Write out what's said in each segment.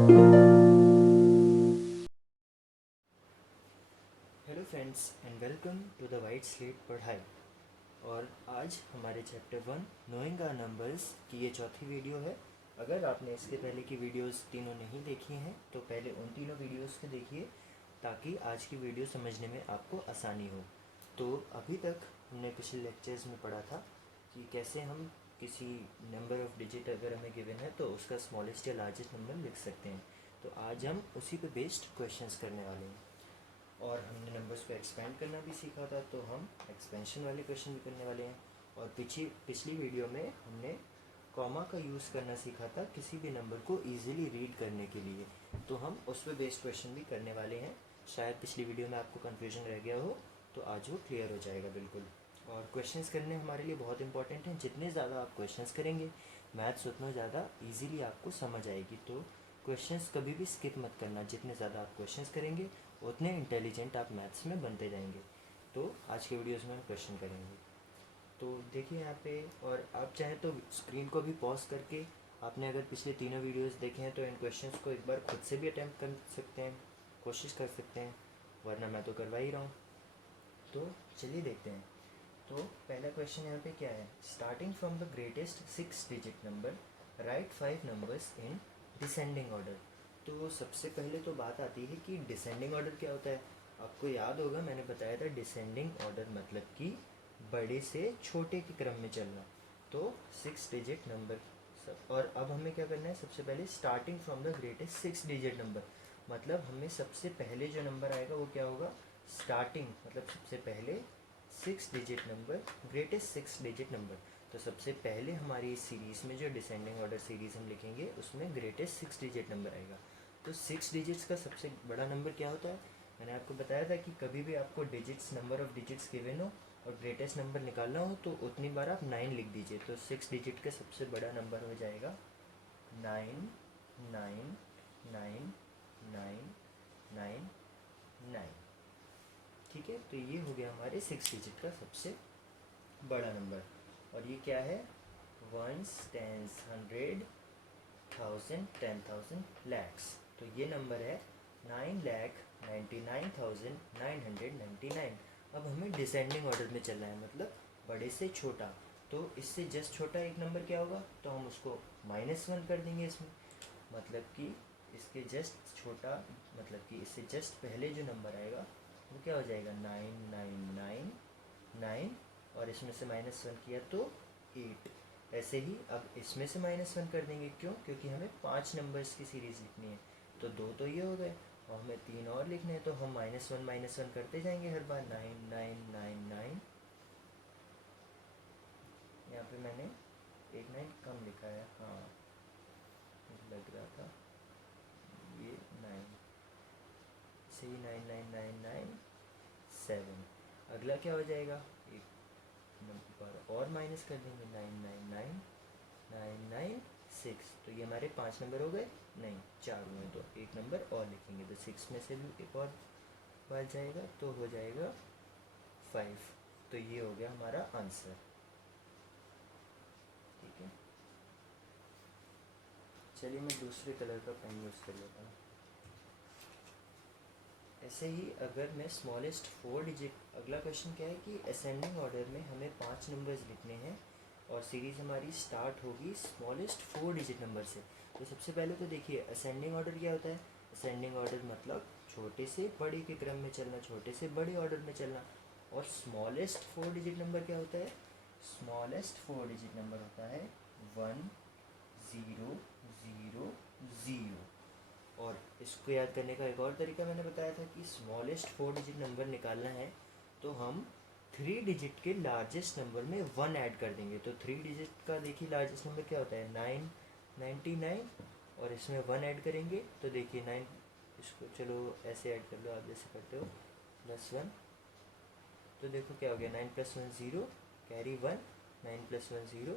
Hello friends and welcome to the white slate पढ़ाई। और आज हमारे चैप्टर 1 नोइंग आवर नंबर्स की ये चौथी वीडियो है। अगर आपने इसके पहले की वीडियोस तीनों नहीं देखी हैं तो पहले उन तीनों वीडियोस को देखिए ताकि आज की वीडियो समझने में आपको आसानी हो। तो अभी तक हमने पिछले लेक्चर्स में पढ़ा था कि कैसे हम किसी नंबर ऑफ डिजिट अगर हमें गिवन है तो उसका स्मॉलेस्ट या लार्जेस्ट नंबर लिख सकते हैं। तो आज हम उसी पे बेस्ड क्वेश्चंस करने वाले हैं। और हमने नंबर्स को एक्सपेंड करना भी सीखा था, तो हम एक्सपेंशन वाले क्वेश्चन भी करने वाले हैं। और पिछली वीडियो में हमने कॉमा का यूज़ करना सीखा था किसी भी नंबर को इजीली रीड करने के लिए, तो हम उस पर बेस्ड क्वेश्चन भी करने वाले हैं। शायद पिछली वीडियो में आपको कन्फ्यूजन रह गया हो, तो आज वो क्लियर हो जाएगा बिल्कुल। और क्वेश्चंस करने हमारे लिए बहुत इंपॉर्टेंट हैं। जितने ज़्यादा आप क्वेश्चंस करेंगे मैथ्स उतना ज़्यादा इजीली आपको समझ आएगी। तो क्वेश्चंस कभी भी स्किप मत करना। जितने ज़्यादा आप क्वेश्चंस करेंगे उतने इंटेलिजेंट आप मैथ्स में बनते जाएंगे। तो आज के वीडियोस में हम क्वेश्चन करेंगे। तो देखिए यहाँ पे, और आप चाहें तो स्क्रीन को भी पॉज करके आपने अगर पिछले तीनों वीडियोस देखे हैं तो इन क्वेश्चंस को एक बार खुद से भी अटैम्प्ट कर सकते हैं, कोशिश कर सकते हैं, वरना मैं तो करवा ही रहा हूँ। तो चलिए देखते हैं। तो पहला क्वेश्चन यहाँ पे क्या है, starting from the greatest 6 digit number right 5 numbers in descending order. तो सबसे पहले तो बात आती है कि डिसेंडिंग ऑर्डर क्या होता है। आपको याद होगा मैंने बताया था डिसेंडिंग ऑर्डर मतलब कि बड़े से छोटे के क्रम में चलना। तो 6 डिजिट नंबर सब। और अब हमें क्या करना है, सबसे पहले starting from the greatest 6 digit number, मतलब हमें सबसे पहले जो नंबर आएगा वो क्या होगा, स्टार्टिंग मतलब सबसे पहले 6 digit number, greatest 6 digit number. तो सबसे पहले हमारी इस सीरीज़ में जो डिसेंडिंग ऑर्डर सीरीज़ हम लिखेंगे उसमें ग्रेटेस्ट 6 डिजिट नंबर आएगा। तो 6 डिजिट्स का सबसे बड़ा नंबर क्या होता है, मैंने आपको बताया था कि कभी भी आपको digits, number of digits given हो और ग्रेटेस्ट नंबर निकालना हो तो उतनी बार आप 9 लिख दीजिए। तो 6 डिजिट का सबसे बड़ा नंबर हो जाएगा 9 9 9 9 9 9। ठीक है, तो ये हो गया हमारे 6 डिजिट का सबसे बड़ा नंबर। और ये क्या है, वंस, टेंस, 100, 1000, 10,000, लैक्स। तो ये नंबर है 9,99,999। अब हमें डिसेंडिंग ऑर्डर में चलना है, मतलब बड़े से छोटा। तो इससे जस्ट छोटा एक नंबर क्या होगा, तो हम उसको -1 कर देंगे इसमें। मतलब कि इसके जस्ट छोटा, मतलब कि इससे जस्ट पहले जो नंबर आएगा वो क्या हो जाएगा, 9999, और इसमें से -1 किया तो 8। ऐसे ही अब इसमें से -1 कर देंगे, क्यों, क्योंकि हमें 5 नंबर्स की सीरीज़ लिखनी है। तो 2 तो ये हो गए और हमें 3 और लिखने हैं, तो हम -1 करते जाएंगे हर बार। 9999, यहाँ पे मैंने एक 9 कम लिखा है, हाँ मुझे लग रहा था ये 9 से 99997। अगला क्या हो जाएगा, एक नंबर और माइनस कर देंगे, 999996। तो ये हमारे 5 नंबर हो गए, नहीं 4 हुए, तो एक नंबर और लिखेंगे। तो 6 में से भी एक और बार जाएगा तो हो जाएगा 5। तो ये हो गया हमारा आंसर। ठीक है, चलिए मैं दूसरे कलर का पेन यूज़ कर लेता हूँ। ऐसे ही अगर मैं स्मॉलेस्ट 4 डिजिट, अगला क्वेश्चन क्या है कि असेंडिंग ऑर्डर में हमें 5 नंबर्स लिखने हैं और सीरीज़ हमारी स्टार्ट होगी स्मॉलेस्ट 4 डिजिट नंबर से। तो सबसे पहले तो देखिए असेंडिंग ऑर्डर क्या होता है। असेंडिंग ऑर्डर मतलब छोटे से बड़े के क्रम में चलना, छोटे से बड़े ऑर्डर में चलना। और स्मॉलेस्ट 4 डिजिट नंबर क्या होता है, स्मॉलेस्ट 4 डिजिट नंबर होता है 1000। और इसको याद करने का एक और तरीका मैंने बताया था कि स्मॉलेस्ट 4 डिजिट नंबर निकालना है तो हम 3 डिजिट के लार्जेस्ट नंबर में 1 ऐड कर देंगे। तो 3 डिजिट का देखिए लार्जेस्ट नंबर क्या होता है, 999, और इसमें 1 ऐड करेंगे तो देखिए 9, इसको चलो ऐसे ऐड कर लो आप जैसे करते हो, +1। तो देखो क्या हो गया, 9 + 1 0, कैरी 1, 9 + 1 0,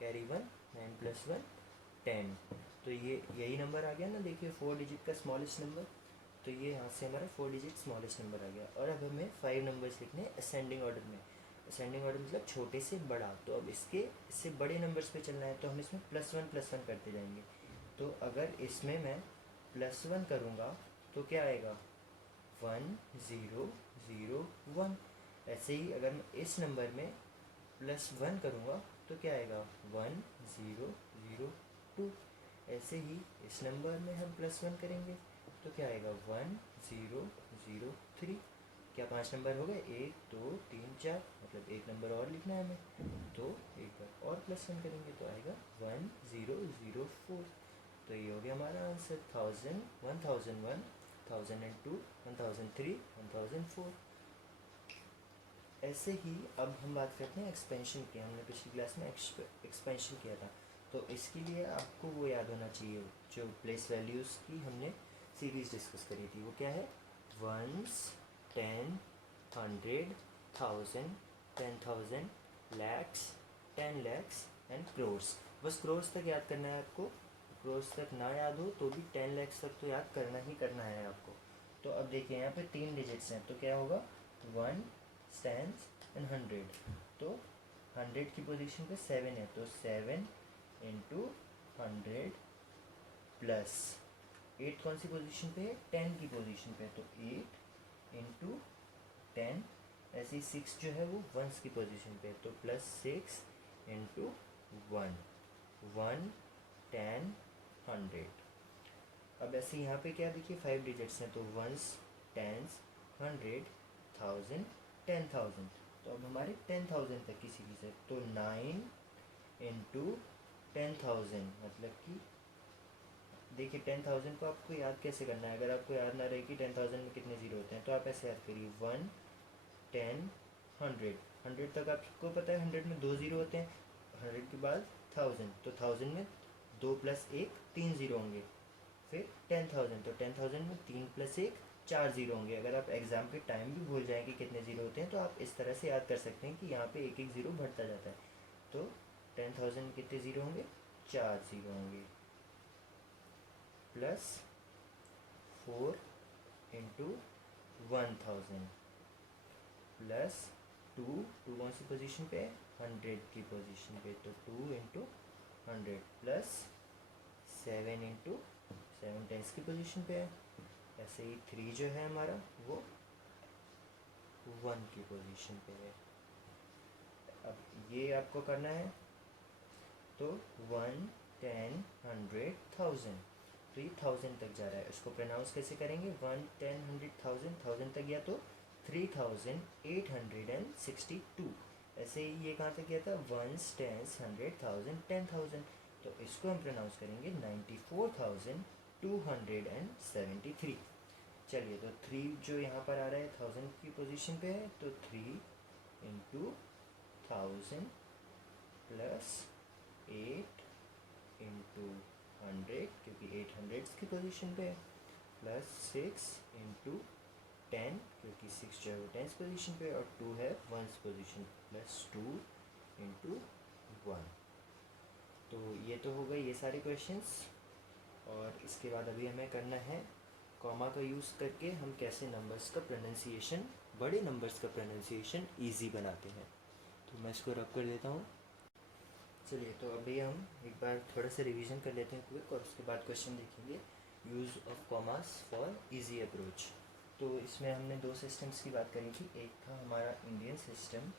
कैरी 1, 9 + 1 10। तो ये यही नंबर आ गया ना, देखिए 4 डिजिट का स्मॉलेस्ट नंबर। तो ये यहाँ से हमारा 4 डिजिट स्मॉलेस्ट नंबर आ गया। और अब हमें 5 नंबर्स लिखने हैं असेंडिंग ऑर्डर में। असेंडिंग ऑर्डर मतलब छोटे से बड़ा। तो अब इससे बड़े नंबर्स पे चलना है तो हम इसमें +1 +1 करते जाएंगे। तो अगर इसमें मैं +1 करूँगा तो क्या आएगा 1001। ऐसे ही अगर मैं इस नंबर में +1 करूँगा तो क्या आएगा 1002। ऐसे ही इस नंबर में हम +1 करेंगे तो क्या आएगा 1003। क्या 5 नंबर हो गए, 1 2 3 4, मतलब एक नंबर और लिखना है हमें, तो एक बार और +1 करेंगे तो आएगा 1004। तो ये हो गया हमारा आंसर 1000, 1001, 1002, 1003, 1004। ऐसे ही अब हम बात करते हैं एक्सपेंशन की। हमने पिछली क्लास में एक्सपेंशन किया था, तो इसके लिए आपको वो याद होना चाहिए जो प्लेस वैल्यूज़ की हमने सीरीज़ डिस्कस करी थी। वो क्या है, वंस, 10, 100, 1000, 10,000, लैक्स, 10 लैक्स एंड क्रोर्स। बस क्रोर्स तक याद करना है आपको। क्रोर्स तक ना याद हो तो भी 10 लैक्स तक तो याद करना ही करना है आपको। तो अब देखिए यहाँ पे 3 डिजिट्स हैं, तो क्या होगा 1 stands एंड 100। तो 100 की पोजीशन पे 7 है, तो 7 इंटू 100 प्लस 8 कौन सी पोजीशन पे है, 10 की पोजीशन पे, तो 8 इंटू 10। ऐसे ही 6 जो है वो वंस की पोजीशन पे है, तो +6 इंटू 1, 1 10 100। अब ऐसे यहाँ पे क्या देखिए 5 डिजिट्स हैं, तो वंस, टेंस, 100, 1000, 10,000। तो अब हमारे 10,000 तक की सीरीज है, तो 9 इंटू 10,000, मतलब कि देखिए 10,000 को आपको याद कैसे करना है। अगर आपको याद ना रहे कि 10,000 में कितने ज़ीरो होते हैं, तो आप ऐसे याद करिए 1 10 100। 100 तक आपको पता है 100 में 2 ज़ीरो होते हैं, 100 के बाद 1000, तो 1000 में 2 + 1 3 ज़ीरो होंगे। फिर 10,000, तो 10,000 में 3 + 1 4 ज़ीरो होंगे। अगर आप एग्ज़ाम के टाइम भी भूल जाएँ कि कितने ज़ीरो होते हैं, तो आप इस तरह से याद कर सकते हैं कि यहाँ पे एक एक ज़ीरो बढ़ता जाता है। तो 10,000 में कितने ज़ीरो होंगे, 4 ज़ीरो होंगे, प्लस 4 इंटू 1000 प्लस 2 कौन सी पोजीशन पे है, 100 की पोजीशन पे, तो 2 इंटू 100 प्लस 7 इंटू 7 टेंस की पोजीशन पे है। ऐसे ही 3 जो है हमारा वो 1 की पोजीशन पे है। अब ये आपको करना है, तो 1 10 100 1000, तो ये 1000 तक जा रहा है। इसको प्रोनाउंस कैसे करेंगे, 1 10 100 1000, 1000 तक गया तो 3862। ऐसे ही ये कहाँ तक गया था, 1 10 100 1000 10,000, तो इसको हम प्रोनाउंस करेंगे 94,273। चलिए, तो 3 जो यहाँ पर आ रहा है 1000 की पोजीशन पे है, तो 3 इंटू 1000 प्लस 8 इंटू 100, क्योंकि 8 हंड्रेड्स की पोजीशन पे है, प्लस 6 इंटू 10, क्योंकि 6 जो है वो टेंस पोजीशन पे है, और 2 है वंस पोजीशन, प्लस 2 इंटू 1। तो ये तो हो गए ये सारे क्वेश्चंस। और इसके बाद अभी हमें करना है कॉमा का यूज़ करके हम कैसे नंबर्स का प्रोनाउंसिएशन, बड़े नंबर्स का प्रोनाउंसिएशन ईजी बनाते हैं। तो मैं इसको रब कर देता हूँ। चलिए, तो अभी हम एक बार थोड़ा सा रिवीजन कर लेते हैं क्विक, और उसके बाद क्वेश्चन देखेंगे। Use of commas for easy approach. तो इसमें हमने 2 सिस्टम्स की बात करी थी। एक था हमारा इंडियन सिस्टम,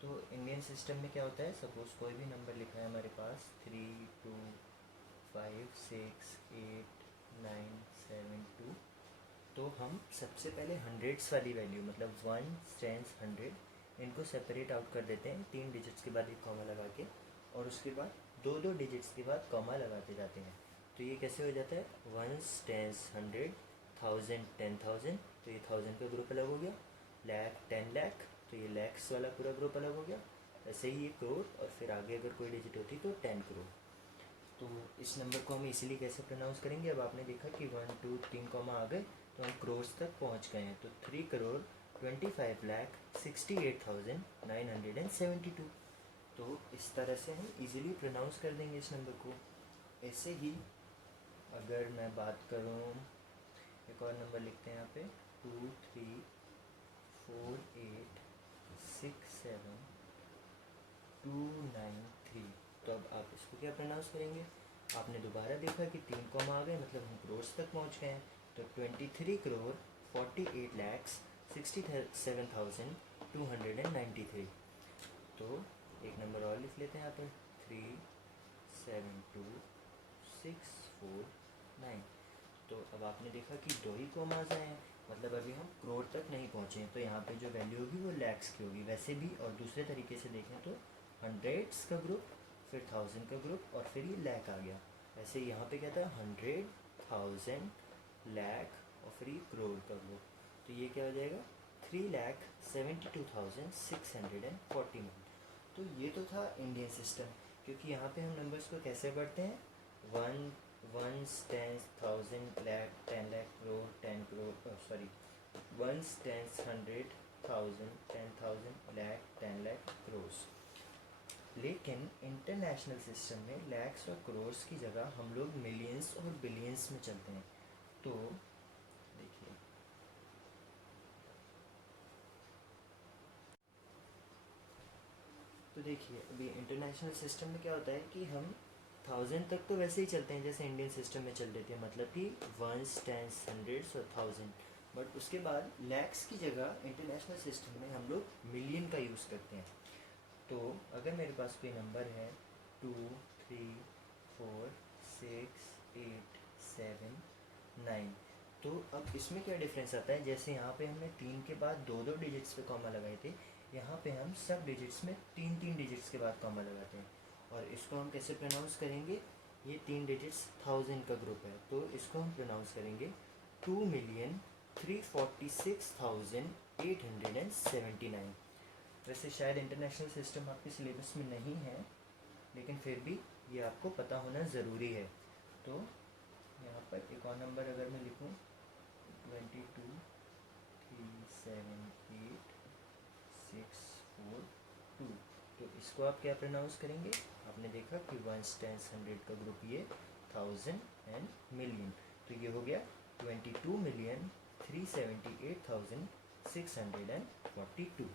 तो इंडियन सिस्टम में क्या होता है, सपोज़ कोई भी नंबर लिखा है हमारे पास 3 2 5 6 8 9 7 2, तो हम सबसे पहले हंड्रेड्स वाली वैल्यू, मतलब 1 10 100, इनको सेपरेट आउट कर देते हैं 3 डिजिट्स के बाद एक कॉमा लगा के, और उसके बाद 2 डिजिट्स के बाद कॉमा लगाते जाते हैं। तो ये कैसे हो जाता है, 1 10 100, 1000 10,000, तो ये 1000 का ग्रुप अलग हो गया, लैख 10 लाख, तो ये लैक्स वाला पूरा ग्रुप अलग हो गया। ऐसे ही ये करोड़, और फिर आगे अगर कोई डिजिट होती तो 10 करोड़। तो इस नंबर को हम इसीलिए कैसे प्रोनाउंस करेंगे, अब आपने देखा कि 1 2 3 कॉमा आ गए तो हम क्रोर्स तक पहुंच गए हैं, तो 3,25,68,972। तो इस तरह से हम इजीली प्रोनाउंस कर देंगे इस नंबर को। ऐसे ही अगर मैं बात करूं, एक और नंबर लिखते हैं यहाँ पे, 2 3 4 8 6 7 293। तो अब आप इसको क्या प्रोनाउंस करेंगे? आपने दोबारा देखा कि 3 कॉमा आ गए, मतलब हम करोड़ तक पहुंच गए हैं। तो 23 करोड़ 48 लैक्स 67,293। तो एक नंबर और लिख लेते हैं यहाँ पर 372649। तो अब आपने देखा कि 2 ही कॉमाज आए हैं, मतलब अभी हम करोड़ तक नहीं पहुँचे हैं। तो यहाँ पे जो वैल्यू होगी वो लैक्स की होगी। वैसे भी और दूसरे तरीके से देखें तो हंड्रेड्स का ग्रुप, फिर थाउजेंड का ग्रुप, और फिर ये लैक आ गया। वैसे यहाँ पे क्या था? 100, 1000, लैक और फिर ये करोड़ का ग्रुप। तो ये क्या हो जाएगा? 3,72,641। तो ये तो था इंडियन सिस्टम, क्योंकि यहाँ पे हम नंबर्स को कैसे पढ़ते हैं? One, ones, tens, thousand, lakh, 10 lakh, crore, 10 crore, sorry, ones, tens, 100, 1000, 10,000, lakh, 10 lakh, crore. लेकिन इंटरनेशनल सिस्टम में लैक्स और करोर्स की जगह हम लोग मिलियंस और बिलियंस में चलते हैं। तो देखिए, अभी इंटरनेशनल सिस्टम में क्या होता है कि हम 1000 तक तो वैसे ही चलते हैं जैसे इंडियन सिस्टम में चल रहे थे, मतलब कि वंस, टेंस, हंड्रेड्स और 1000। बट उसके बाद लैक्स की जगह इंटरनेशनल सिस्टम में हम लोग मिलियन का यूज़ करते हैं। तो अगर मेरे पास कोई नंबर है 2, 3, 4, 6, 8, 7, 9, तो अब इसमें क्या डिफरेंस आता है? जैसे यहाँ पे हमने 3 के बाद 2-2 डिजिट्स पे कॉमा लगाए थे, यहाँ पे हम सब डिजिट्स में 3-3 डिजिट्स के बाद कॉमा लगाते हैं। और इसको हम कैसे प्रोनाउंस करेंगे? ये 3 डिजिट्स 1000 का ग्रुप है, तो इसको हम प्रोनाउंस करेंगे 2,346,879। वैसे शायद इंटरनेशनल सिस्टम आपके सिलेबस में नहीं है, लेकिन फिर भी ये आपको पता होना ज़रूरी है। तो यहाँ पर एक और नंबर अगर मैं लिखूँ 22,378,642, तो इसको आप क्या प्रोनाउंस करेंगे? आपने देखा कि वंस, टेंस, 100 का ग्रुप ये, 1000 एंड मिलियन, तो ये हो गया 22,378,642।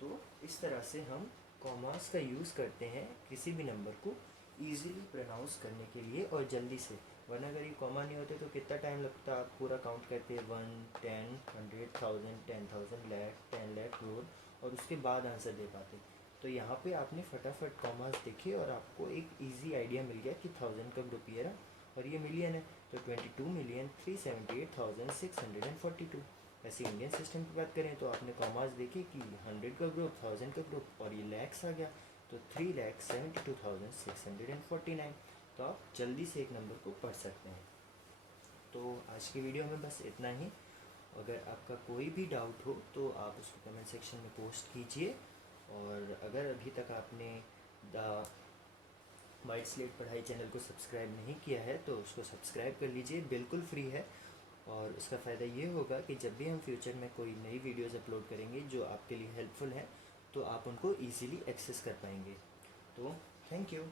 तो इस तरह से हम कॉमास का यूज़ करते हैं किसी भी नंबर को ईज़िली प्रोनाउंस करने के लिए और जल्दी से। वरना अगर ये कॉमा नहीं होते तो कितना टाइम लगता? आप पूरा काउंट करते 1, 10, 100, 1000, 10,000, लैख, 10 लाख, करोड़, और उसके बाद आंसर दे पाते। तो यहाँ पे आपने फटाफट कॉमास देखे और आपको एक इजी आइडिया मिल गया कि 1000 का ग्रुप ये रहा और ये मिलियन है, तो 22,378,642। ऐसे इंडियन सिस्टम की बात करें तो आपने कॉमास देखे कि 100 का ग्रुप, 1000 का ग्रुप, और ये लैक्स आ गया, तो 3,72,649। तो आप जल्दी से एक नंबर को पढ़ सकते हैं। तो आज की वीडियो में बस इतना ही। अगर आपका कोई भी डाउट हो तो आप उसको कमेंट सेक्शन में पोस्ट कीजिए, और अगर अभी तक आपने द वाइट स्लेट पढ़ाई चैनल को सब्सक्राइब नहीं किया है तो उसको सब्सक्राइब कर लीजिए, बिल्कुल फ्री है। और उसका फ़ायदा ये होगा कि जब भी हम फ्यूचर में कोई नई वीडियोज़ अपलोड करेंगे जो आपके लिए हेल्पफुल है, तो आप उनको ईज़िली एक्सेस कर पाएंगे। तो थैंक यू।